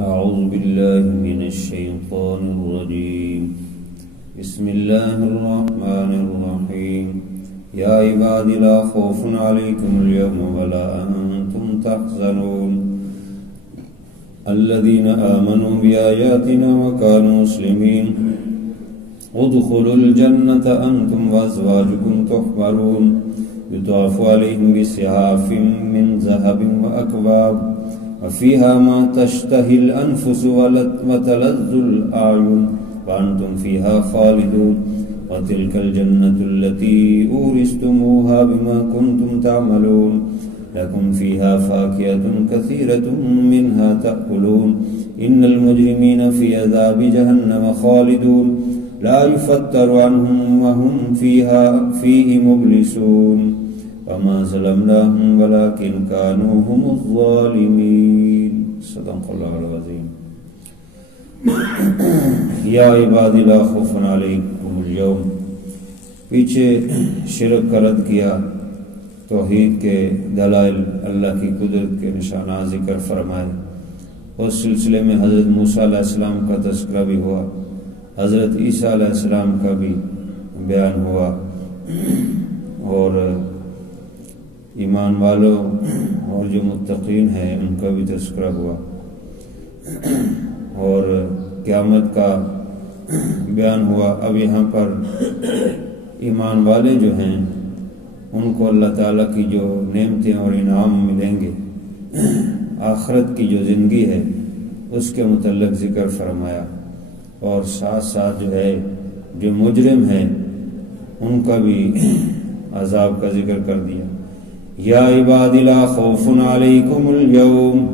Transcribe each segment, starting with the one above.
أعوذ بالله من الشيطان الرجيم بسم الله الرحمن الرحيم يا عباد لا خوف عليكم اليوم ولا أنتم تحزنون الذين آمنوا بآياتنا وكانوا مسلمين ادخلوا الجنة أنتم وأزواجكم تحبرون يطاف عليهم بصحاف من ذهب وأكواب وفيها ما تشتهي الأنفس وتلذ الأعين وأنتم فيها خالدون وتلك الجنة التي أورثتموها بما كنتم تعملون لكم فيها فاكهة كثيرة منها تأكلون إن المجرمين في عذاب جهنم خالدون لا يفتر عنهم وهم فيه مبلسون وما ظلمناهم ولكن كانوا هم الظالمين صدق الله العظيم یا عبادی لا خوف علیکم اليوم. پیچھے شرک کا رد کیا، توحید کے دلائل، اللہ کی قدرت کے نشانات ذکر فرمائے. اس سلسلے میں حضرت موسیٰ علیہ السلام کا تذکرہ بھی ہوا، حضرت عیسیٰ علیہ السلام کا بھی بیان ہوا، اور ایمان والوں اور جو متقین ہیں ان کا بھی تذکرہ ہوا، اور قیامت کا بیان ہوا. اب یہاں پر ایمان والے جو ہیں ان کو اللہ تعالیٰ کی جو نعمتیں اور انعام ملیں گے، آخرت کی جو زندگی ہے اس کے متعلق ذکر فرمایا، اور ساتھ ساتھ جو ہے جو مجرم ہیں ان کا بھی عذاب کا ذکر کر دیا. یا عباد لا خوف علیکم اليوم،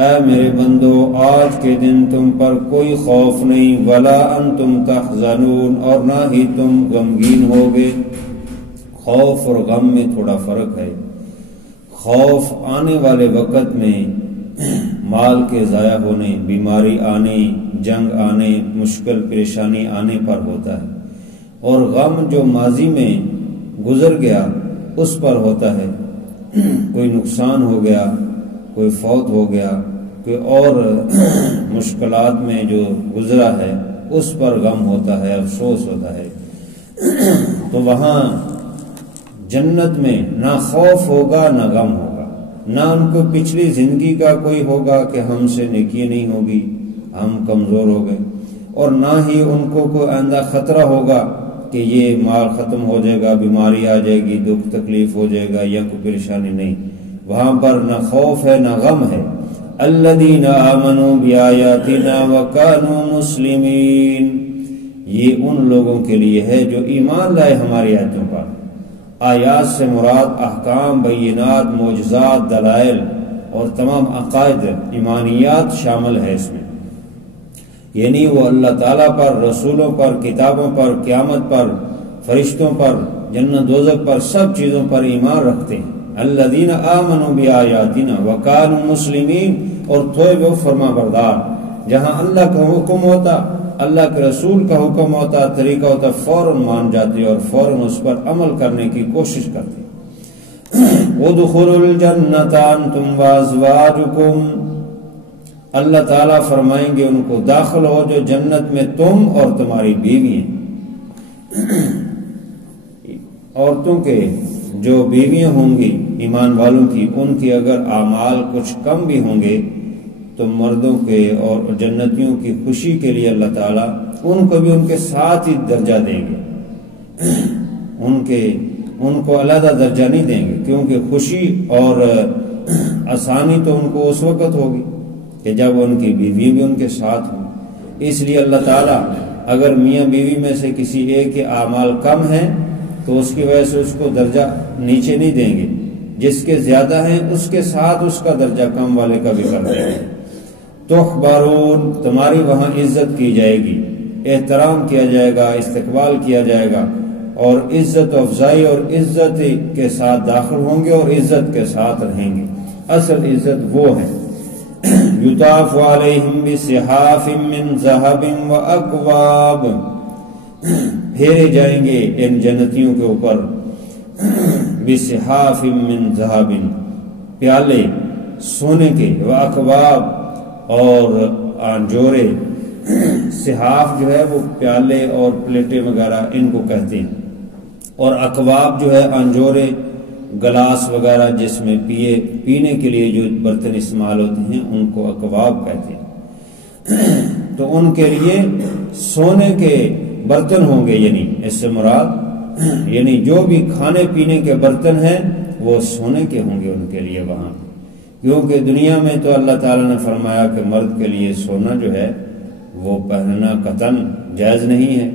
اے میرے بندو آج کے دن تم پر کوئی خوف نہیں، ولا انتم تحزنون، اور نہ ہی تم غمگین ہوگے. خوف اور غم میں تھوڑا فرق ہے. خوف آنے والے وقت میں مال کے ضائع ہونے، بیماری آنے، جنگ آنے، مشکل پریشانی آنے پر ہوتا ہے، اور غم جو ماضی میں گزر گیا اس پر ہوتا ہے. کوئی نقصان ہو گیا، کوئی فوت ہو گیا، کوئی اور مشکلات میں جو گزرا ہے اس پر غم ہوتا ہے، افسوس ہوتا ہے. تو وہاں جنت میں نہ خوف ہوگا نہ غم ہوگا، نہ ان کو پچھلی زندگی کا کوئی ہوگا کہ ہم سے نیکی نہیں ہوگی، ہم کمزور ہو گئے، اور نہ ہی ان کو کوئی آئندہ خطرہ ہوگا کہ یہ مال ختم ہو جائے گا، بیماری آ جائے گی، دکھ تکلیف ہو جائے گا یا کوئی پریشانی. نہیں، وہاں پر نہ خوف ہے نہ غم ہے. الذین آمنوا بآیاتنا وکانوا مسلمین، یہ ان لوگوں کے لیے ہے جو ایمان لائے ہماری آیتوں پر. آیات سے مراد احکام، بینات، معجزات، دلائل اور تمام عقائد، ایمانیات شامل ہے اس میں. یعنی وہ اللہ تعالیٰ پر، رسولوں پر، کتابوں پر، قیامت پر، فرشتوں پر، جنت دوزخ پر، سب چیزوں پر ایمان رکھتے ہیں. الذین آمنوا بآیاتنا وکانوا مسلمین، اور تھے وہ فرما بردار. جہاں اللہ کا حکم ہوتا، اللہ کے رسول کا حکم ہوتا، طریقہ ہوتا، فوراً مان جاتے اور فوراً اس پر عمل کرنے کی کوشش کرتے. ادخلوا الجنۃ انتم وازواجکم، اللہ تعالیٰ فرمائیں گے ان کو داخل ہو جو جنت میں تم اور تمہاری بیوی ہیں. عورتوں کے جو بیویاں ہوں گی ایمان والوں کی، ان کی اگر اعمال کچھ کم بھی ہوں گے تو مردوں کے اور جنتیوں کی خوشی کے لیے اللہ تعالیٰ ان کو بھی ان کے ساتھ ہی درجہ دیں گے. ان کو علیحدہ درجہ نہیں دیں گے، کیونکہ خوشی اور آسانی تو ان کو اس وقت ہوگی کہ جب ان کی بیوی بھی ان کے ساتھ ہوں. اس لیے اللہ تعالیٰ اگر میاں بیوی میں سے کسی ایک کے اعمال کم ہیں تو اس کی وجہ سے اس کو درجہ نیچے نہیں دیں گے، جس کے زیادہ ہیں اس کے ساتھ اس کا درجہ کم والے کا بھی کر دیں گے. تحبرون، تمہاری وہاں عزت کی جائے گی، احترام کیا جائے گا، استقبال کیا جائے گا، اور عزت افزائی اور عزت کے ساتھ داخل ہوں گے اور عزت کے ساتھ رہیں گے. اصل عزت وہ ہے. یطاف علیہم بصحاف من ذہب واکواب، پھیرے جائیں گے ان جنتیوں کے اوپر بصحاف من ذہب، پیالے سونے کے، واکواب اور آنجورے، صحاف جو ہے وہ پیالے اور پلیٹیں وغیرہ ان کو کہتے ہیں، اور اکواب جو ہے آنجورے، گلاس وغیرہ جس میں پینے کے لیے جو برتن استعمال ہوتے ہیں ان کو اکواب کہتے ہیں۔ تو ان کے لیے سونے کے برتن ہوں گے، یعنی اس سے مراد یعنی جو بھی کھانے پینے کے برتن ہیں وہ سونے کے ہوں گے ان کے لیے وہاں، کیونکہ دنیا میں تو اللہ تعالیٰ نے فرمایا کہ مرد کے لیے سونا جو ہے وہ پہننا قطعاً جائز نہیں ہے،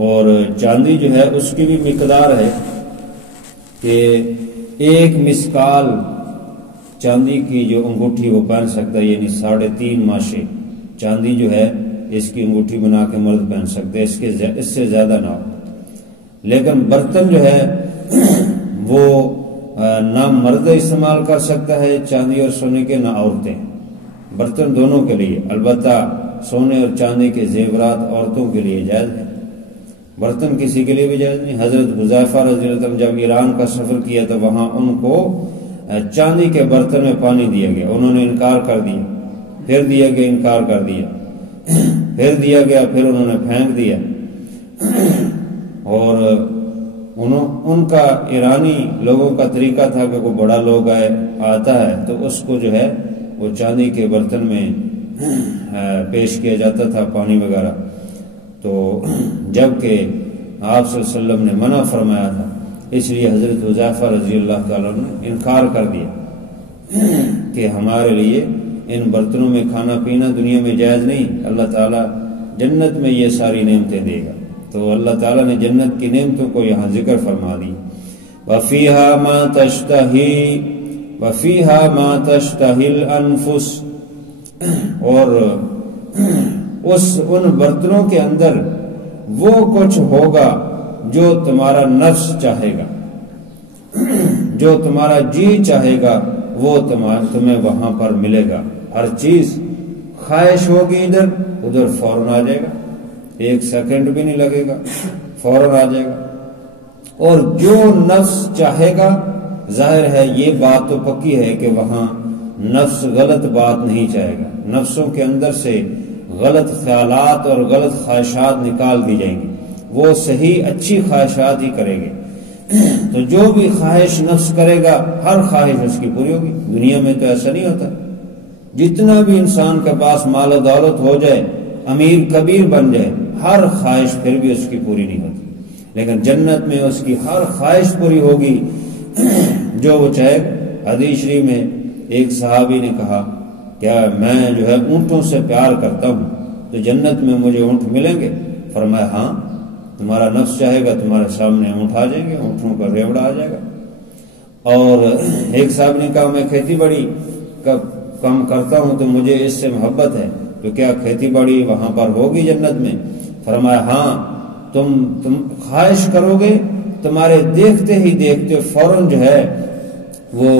اور چاندی جو ہے اس کی بھی مقدار ہے کہ 1 مسکال چاندی کی جو انگوٹھی وہ پہن سکتا ہے، یعنی 3.5 ماشے چاندی جو ہے اس کی انگوٹھی بنا کے مرد پہن سکتے ہیں، اس سے زیادہ نہ ہو۔ لیکن برتن جو ہے وہ نہ مرد استعمال کر سکتا ہے چاندی اور سونے کے، نہ عورتیں، برتن دونوں کے لیے، البتہ سونے اور چاندی کے زیورات عورتوں کے لیے جائز ہے، برتن کسی کے لیے بھی جائز نہیں۔ حضرت حذیفہ رضی اللہ عنہ جب ایران کا سفر کیا تو وہاں ان کو چاندی کے برتن میں پانی دیا گیا، انہوں نے انکار کر دیا، پھر دیا گیا، انکار کر دیا، پھر دیا گیا، پھر انہوں نے پھینک دیا۔ اور ان کا ایرانی لوگوں کا طریقہ تھا کہ کوئی بڑا لوگ آتا ہے تو اس کو جو ہے وہ چاندی کے برتن میں پیش کیا جاتا تھا پانی وغیرہ، تو جبکہ آپ صلی اللہ علیہ وسلم نے منع فرمایا تھا، اس لیے حضرت حذیفہ رضی اللہ تعالیٰ نے انکار کر دیا کہ ہمارے لیے ان برتنوں میں کھانا پینا دنیا میں جائز نہیں، اللہ تعالیٰ جنت میں یہ ساری نعمتیں دے گا۔ تو اللہ تعالیٰ نے جنت کی نعمتوں کو یہاں ذکر فرما دی، وَفِيهَا مَا تَشْتَهِي الْأَنفُسُ، اور ان برتنوں کے اندر وہ کچھ ہوگا جو تمہارا نفس چاہے گا، جو تمہارا جی چاہے گا وہ تمہیں وہاں پر ملے گا، ہر چیز خواہش ہوگی ادھر فوراً آ جائے گا، 1 سیکنڈ بھی نہیں لگے گا، فوراً آ جائے گا۔ اور جو نفس چاہے گا، ظاہر ہے یہ بات تو پکی ہے کہ وہاں نفس غلط بات نہیں چاہے گا، نفسوں کے اندر سے غلط خیالات اور غلط خواہشات نکال دی جائیں گی، وہ صحیح اچھی خواہشات ہی کریں گے۔ تو جو بھی خواہش نفس کرے گا ہر خواہش اس کی پوری ہوگی۔ دنیا میں تو ایسا نہیں ہوتا، جتنا بھی انسان کے پاس مال و دولت ہو جائے، امیر کبیر بن جائے، ہر خواہش پھر بھی اس کی پوری نہیں ہوتی، لیکن جنت میں اس کی ہر خواہش پوری ہوگی جو وہ چاہے گا۔ حدیث شریف میں ایک صحابی نے کہا کیا میں جو ہے اونٹوں سے پیار کرتا ہوں تو جنت میں مجھے اونٹ ملیں گے؟ فرمایا ہاں، تمہارا نفس چاہے گا تمہارے سامنے اونٹ آ جائیں گے، اونٹوں کا ریوڑا آ جائے گا۔ اور ایک صاحب نے کہا میں کھیتی باڑی کا کام کرتا ہوں تو مجھے اس سے محبت ہے، تو کیا کھیتی باڑی وہاں پر ہوگی جنت میں؟ فرمایا ہاں، تم خواہش کرو گے، تمہارے دیکھتے ہی دیکھتے فوراً جو ہے وہ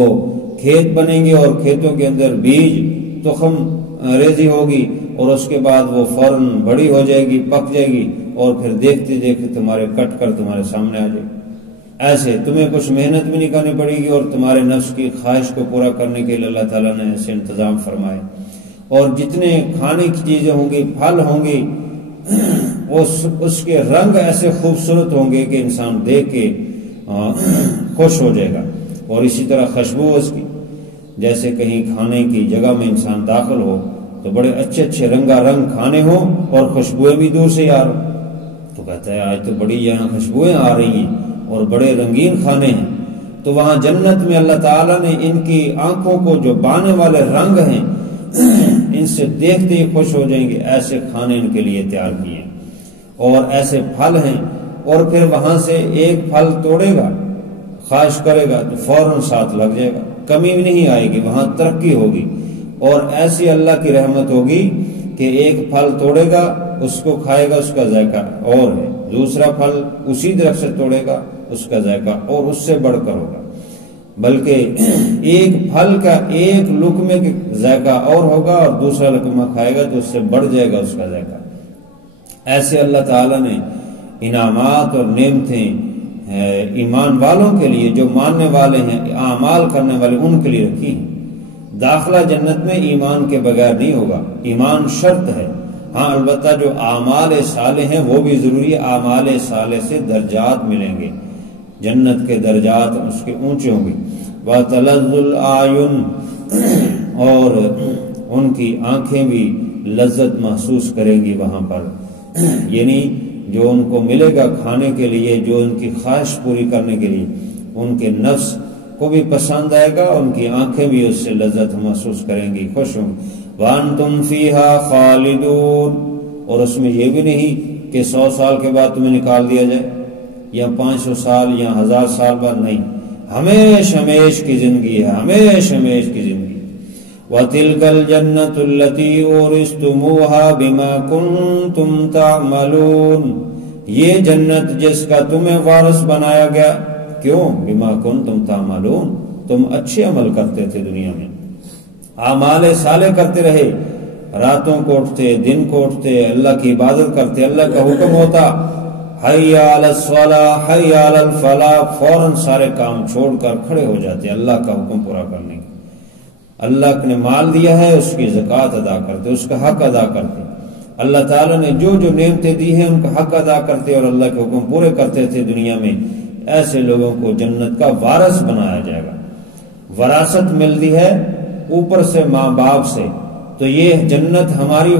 کھیت بنیں گے، اور کھیتوں کے اندر بیج تخم ریزی ہوگی، اور اس کے بعد وہ فوراً بڑی ہو جائے گی، پک جائے گی، اور پھر دیکھتے دیکھتے تمہارے کٹ کر تمہارے سامنے آ جائے گی۔ ایسے تمہیں کچھ محنت بھی نہیں کرنی پڑے گی، اور تمہارے نفس کی خواہش کو پورا کرنے کے لیے اللہ تعالیٰ نے ایسے انتظام فرمائے۔ اور جتنے کھانے کی چیزیں ہوں گی، پھل ہوں گی، اس کے رنگ ایسے خوبصورت ہوں گے کہ انسان دیکھ کے خوش ہو جائے گا۔ اور اسی طرح خوشبو اس کی، جیسے کہیں کھانے کی جگہ میں انسان داخل ہو تو بڑے اچھے اچھے رنگا رنگ کھانے ہوں اور خوشبوئیں بھی دور سے آ رہی، تو کہتا ہے آج تو بڑی یہاں خوشبوئیں آ رہی ہیں اور بڑے رنگین کھانے ہیں۔ تو وہاں جنت میں اللہ تعالیٰ نے ان کی آنکھوں کو جو بانے والے رنگ ہیں ان سے دیکھتے ہی خوش ہو جائیں گے، ایسے کھانے ان کے لیے تیار کیے ہیں، اور ایسے پھل ہیں۔ اور پھر وہاں سے ایک پھل توڑے گا، خواہش کرے گا تو فوراً ساتھ لگ جائے گا، کمی بھی نہیں آئے گی، وہاں ترقی ہوگی۔ اور ایسی اللہ کی رحمت ہوگی کہ ایک پھل توڑے گا، اس کو کھائے گا، اس کا ذائقہ اور ہے، دوسرا پھل اسی درخت سے توڑے گا، اس کا ذائقہ اور اس سے بڑھ کر ہوگا، بلکہ ایک پھل کا ایک لقمے کا ذائقہ اور ہوگا، اور دوسرا لقمہ کھائے گا تو اس سے بڑھ جائے گا اس کا ذائقہ۔ ایسے اللہ تعالیٰ نے انعامات اور نعمتیں ایمان والوں کے لیے، جو ماننے والے ہیں، اعمال کرنے والے، ان کے لیے رکھی ہیں۔ داخلہ جنت میں ایمان کے بغیر نہیں ہوگا، ایمان شرط ہے۔ ہاں البتہ جو اعمال صالح ہیں وہ بھی ضروری، اعمال صالح سے درجات ملیں گے، جنت کے درجات اس کے اونچے ہوں گے۔ وَتَلَذُّ الْأَعْيُنُ، اور ان کی آنکھیں بھی لذت محسوس کریں گی وہاں پر، یعنی جو ان کو ملے گا کھانے کے لیے، جو ان کی خواہش پوری کرنے کے لیے، ان کے نفس کو بھی پسند آئے گا، ان کی آنکھیں بھی اس سے لذت محسوس کریں گی، خوش ہوں گی۔ وَأَنْتُمْ فِيهَا خَالِدُونَ، اور اس میں یہ بھی نہیں کہ 100 سال کے بعد تمہیں نکال دیا جائے، یا 500 سال یا 1000 سال بعد، نہیں، ہمیش ہمیش کی زندگی ہے، ہمیش ہمیش کی زندگی۔ وَتِلْكَ الْجَنَّةُ الَّتِي أُورِثْتُمُوهَا بِمَا كُنْتُمْ تَعْمَلُونَ، یہ جنت جس کا تمہیں وارث بنایا گیا، کیوں؟ بِمَا كُنْتُمْ تَعْمَلُونَ، تم اچھے عمل کرتے تھے دنیا میں، اعمال صالح کرتے رہے، راتوں کو اٹھتے، دن کو اٹھتے، اللہ کی عبادت کرتے، اللہ کا حکم ہوتا حی علی الصلاۃ حی علی الفلاح، فوراً سارے کام چھوڑ کر کھڑے ہو جاتے اللہ کا حکم پورا کرنے کے۔ اللہ نے مال دیا ہے، اس کی زکوٰۃ ادا کرتے، اس کا حق ادا کرتے، اللہ تعالیٰ نے جو جو نعمتیں دی ہیں ان کا حق ادا کرتے اور اللہ کے حکم پورے کرتے تھے دنیا میں۔ ایسے لوگوں کو جنت کا وارث بنایا جائے گا۔ وراثت ملتی ہے اوپر سے ماں باپ سے، تو یہ جنت ہماری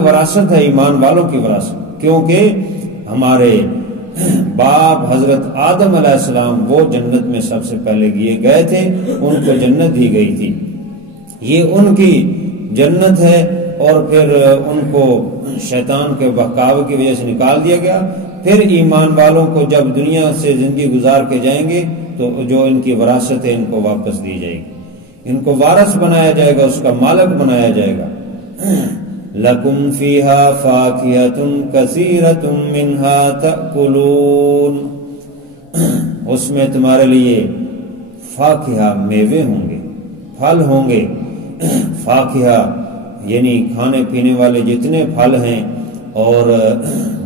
وراثت ہے، ایمان والوں کی وراثت، کیونکہ ہمارے باپ حضرت آدم علیہ السلام وہ جنت میں سب سے پہلے گئے تھے، ان کو جنت دی گئی تھی، یہ ان کی جنت ہے، اور پھر ان کو شیطان کے بہکاوے کی وجہ سے نکال دیا گیا۔ پھر ایمان والوں کو جب دنیا سے زندگی گزار کے جائیں گے تو جو ان کی وراثت ہے ان کو واپس دی جائے گی، ان کو وارث بنایا جائے گا، اس کا مالک بنایا جائے گا۔ لَكُمْ فِيهَا فَاكِهَةٌ كَثِيرَةٌ مِّنْهَا تَأْكُلُونَ، اس میں تمہارے لیے فاکہہ میوے ہوں گے، پھل ہوں گے۔ فاکہہ یعنی کھانے پینے والے جتنے پھل ہیں، اور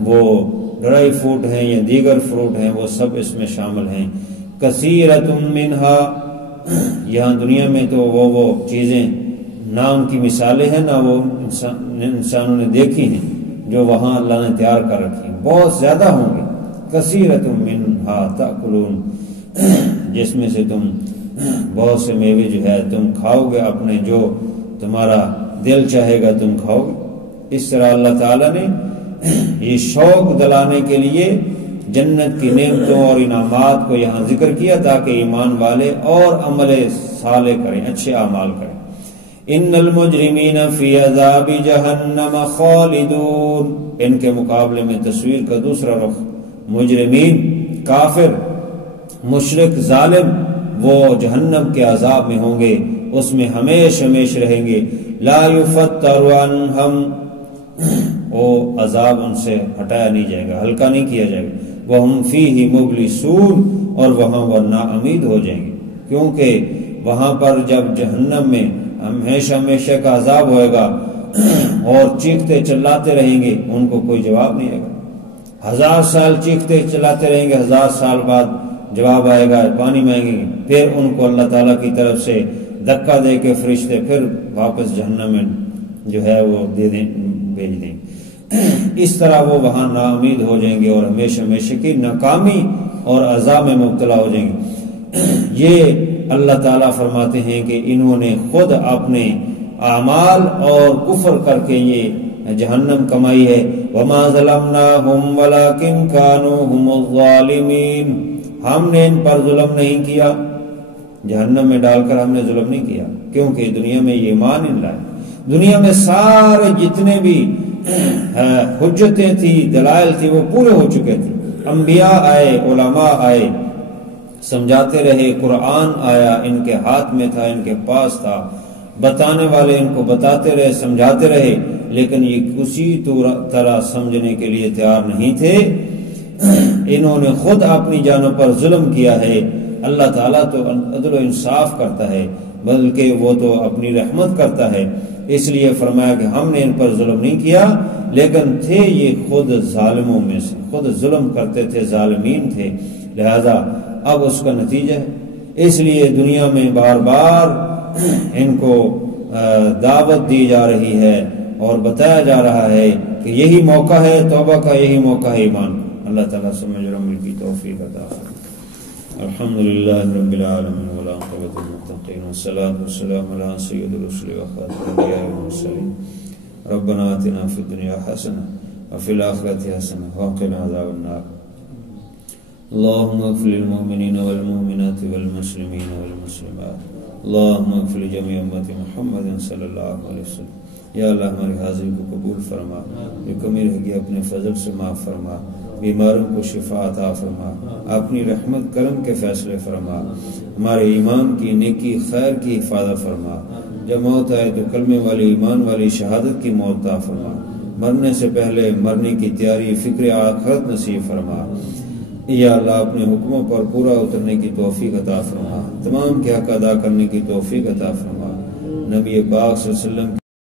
وہ ڈرائی فروٹ ہیں یا دیگر فروٹ ہیں، وہ سب اس میں شامل ہیں۔ کثیرۃ منہا، یہاں دنیا میں تو وہ چیزیں نہ ان کی مثالیں ہیں، نہ وہ انسانوں نے دیکھی ہیں، جو وہاں اللہ نے تیار کر رکھی ہیں، بہت زیادہ ہوں گے۔ کثیرۃ منہا تأکلون، جس میں سے تم بہت سے میوے جو ہے تم کھاؤ گے، اپنے جو تمہارا دل چاہے گا تم کھاؤ گے۔ اس طرح اللہ تعالیٰ نے یہ شوق دلانے کے لیے جنت کی نعمتوں اور انعامات کو یہاں ذکر کیا، تاکہ ایمان والے اور عمل صالح کریں، اچھے اعمال کریں۔ ان المجرمین فی عذاب جہنم خالدون، ان کے مقابلے میں تصویر کا دوسرا رخ، مجرمین، کافر، مشرک، ظالم، وہ جہنم کے عذاب میں ہوں گے، اس میں ہمیش ہمیش رہیں گے۔ لا یفتر عنہم، وہ عذاب ان سے ہٹایا نہیں جائے گا، ہلکا نہیں کیا جائے گا۔ وہم فیہ مبلسون، اور وہاں وہ ناامید ہو جائیں گے، کیونکہ وہاں پر جب جہنم میں ہمیشہ ہمیشہ کا عذاب ہوئے گا اور چیختے چلاتے رہیں گے، ان کو کوئی جواب نہیں آئے گا۔ 1000 سال چیختے چلاتے رہیں گے، 1000 سال بعد جواب آئے گا، پانی مانگیں گے، پھر ان کو اللہ تعالیٰ کی طرف سے دھکا دے کے فرشتے پھر واپس جہنم میں جو ہے وہ بھیج دیں۔ اس طرح وہ وہاں ناامید ہو جائیں گے اور ہمیشہ ہمیشہ کی ناکامی اور عذاب میں مبتلا ہو جائیں گے۔ یہ اللہ تعالیٰ فرماتے ہیں کہ انہوں نے خود اپنے اعمال اور کفر کر کے یہ جہنم کمائی ہے۔ وما ظلمناہم ولکن کانوا ھم الظالمین، ہم نے ان پر ظلم نہیں کیا، جہنم میں ڈال کر ہم نے ظلم نہیں کیا، کیونکہ دنیا میں یہ ایمان ان لائے، دنیا میں سارے جتنے بھی حجتیں تھی، دلائل تھی، وہ پورے ہو چکے تھے۔ انبیاء آئے، علماء آئے، سمجھاتے رہے، قرآن آیا، ان کے ہاتھ میں تھا، ان کے پاس تھا، بتانے والے ان کو بتاتے رہے، سمجھاتے رہے، لیکن یہ کسی طرح سمجھنے کے لیے تیار نہیں تھے۔ انہوں نے خود اپنی جانوں پر ظلم کیا ہے۔ اللہ تعالیٰ تو عدل و انصاف کرتا ہے، بلکہ وہ تو اپنی رحمت کرتا ہے، اس لیے فرمایا کہ ہم نے ان پر ظلم نہیں کیا، لیکن تھے یہ خود ظالموں میں سے، خود ظلم کرتے تھے، ظالمین تھے، لہذا اب اس کا نتیجہ ہے۔ اس لیے دنیا میں بار بار ان کو دعوت دی جا رہی ہے اور بتایا جا رہا ہے کہ یہی موقع ہے توبہ کا، یہی موقع ہے ایمان کا۔ اللہ تعالیٰ سمجھ اور عمل کی توفیق عطا فرمائے۔ الحمدللہ رب العالمین والعاقبۃ للمتقین والصلاۃ والسلام علی سید الرسل وخاتم الانبیاء والمرسلین۔ ربنا آتنا فی الدنیا حسنہ وفی الآخرۃ حسنہ وقنا عذاب النار۔ اللهم اغفر للمؤمنين والمؤمنات والمسلمين والمسلمات، اللهم اغفر لجميع امت محمد صلی اللہ علیہ وسلم۔ یا اللہ ہماری حاضری کو قبول فرما، جو کمی رہ گئی اپنے فضل سے معاف فرما، بیماروں کو شفا عطا فرما، اپنی رحمت کرم کے فیصلے فرما، ہمارے ایمان کی نیکی خیر کی حفاظت فرما، جب موت آئے تو کلمے والی ایمان والی شہادت کی موت عطا فرما، مرنے سے پہلے مرنے کی تیاری فکر آخرت نصیب فرما۔ یا اللہ اپنے حکموں پر پورا اترنے کی توفیق عطا فرما، تمام کے حق ادا کرنے کی توفیق عطا فرما، نبی پاک صلی اللہ علیہ وسلم